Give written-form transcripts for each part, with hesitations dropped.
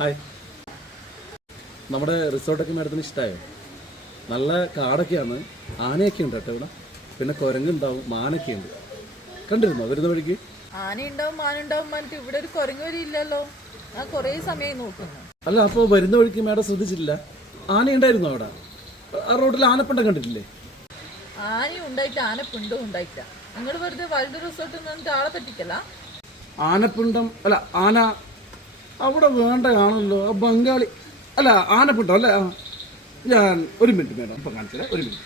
Hi. നമ്മുടെ റിസോർട്ടൊക്കെ മാഡത്തിന് ഇഷ്ടമായോ? നല്ല കാടൊക്കെയാണ്, ആനയൊക്കെ ഉണ്ട് കേട്ടോ ഇവിടെ. പിന്നെ കുരങ്ങുണ്ടാവും, മാനൊക്കെ ഉണ്ട്. കണ്ടിരുന്നോ വരുന്ന വഴിക്ക്? ആനയുണ്ടാവും മാനുണ്ടാവും പറഞ്ഞിട്ട് ഇവിടെ ഒരു കുരങ്ങ് വരെ ഇല്ലല്ലോ. ഞാൻ കുറേ സമയമായി നോക്കുന്നു. അല്ല, അപ്പോൾ വരുന്ന വഴിക്ക് മാഡം ശ്രദ്ധിച്ചില്ല? ആന ഉണ്ടായിരുന്നോ അവിടെ? ആ റോഡിൽ ആനപ്പണ്ടം കണ്ടിട്ടില്ലേ? ആനയും ഉണ്ടായിട്ട് ആനപ്പിണ്ടവും ഉണ്ടായിട്ടില്ല. നിങ്ങൾ വെറുതെ വൈൽഡ് റിസോർട്ട് നിന്നിട്ട് ആളെ പറ്റിക്കല്ല. ആനപ്പിണ്ടം അല്ല, ആന അവിടെ വേണ്ടതാണല്ലോ. ബംഗാളി അല്ല, ആനപ്പിണ്ടം അല്ലേ? ഞാൻ ഒരു മിനിറ്റ് മാഡം, ഇപ്പം കാണിച്ചത് ഒരു മിനിറ്റ്.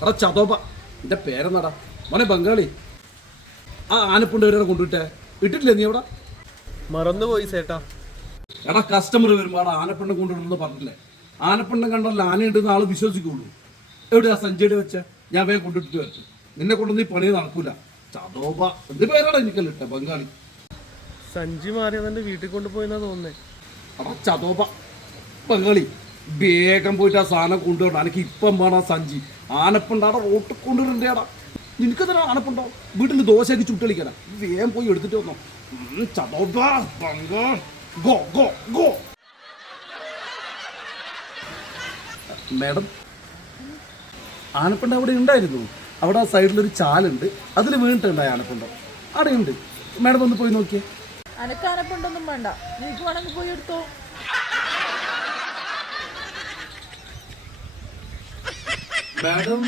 എടാ ചതോപ്പ, എൻ്റെ പേരെന്നാടാ മോനെ ബംഗാളി. ആ ആനപ്പിണ്ടം ഇവരെ കൊണ്ടുവിട്ടേ ഇട്ടിട്ടില്ലേ നീ അവിടെ? മറന്നുപോയി ചേട്ടാ. എടാ കസ്റ്റമർ വരുമ്പോൾ അവിടെ ആനപ്പിണ്ടം കൊണ്ടുവിടണമെന്ന് പറഞ്ഞില്ലേ? ആനപ്പിണ്ടം കണ്ടല്ലോ ആനയുണ്ടെന്ന് ആള് വിശ്വസിക്കുള്ളൂ. എവിടെയാ സഞ്ചിയുടെ വെച്ച? ഞാൻ വേഗം കൊണ്ടിട്ട് വരട്ടെ. നിന്നെ കൊണ്ടൊന്നും ഈ പണി നടക്കൂല. ചതോപ്പ എന്ത് പേരാടാ എനിക്കല്ല ഇട്ടേ ബംഗാളി. സഞ്ചി മാറിയതെന്റെ വീട്ടിൽ കൊണ്ടുപോയെന്നാ തോന്നുന്നേ. എടാ ചതോപ്പ ബംഗാളി, വേഗം പോയിട്ട് ആ സാധനം കൊണ്ടുവരണം. എനിക്ക് ഇപ്പം വേണം സഞ്ചി. ആനപ്പണ്ടാടെ റോട്ടിൽ കൊണ്ടുവരണ്ടേടാ. നിനക്ക് തന്നെ ആനപ്പുണ്ടോ? വീട്ടിൽ ദോശയൊക്കെ ചുട്ടളിക്കണം. വേഗം പോയി എടുത്തിട്ട് വന്നോ. ചതോപ്പ Bengal go go go. Madam, ആനപ്പണ്ട അവിടെ ഉണ്ടായിരുന്നു. അവിടെ ആ സൈഡിലൊരു ചാലുണ്ട്, അതിൽ വീണിട്ടുണ്ടായി ആനപ്പണ്ടം. അവിടെ ഉണ്ട്. മാഡം ഒന്ന് പോയി നോക്കിയേ. അനക്ക് ആനപ്പിണ്ടൊന്നും വേണ്ട, നിനക്ക് വേണമെങ്കിൽ പോയി എടുത്തോ. മാഡം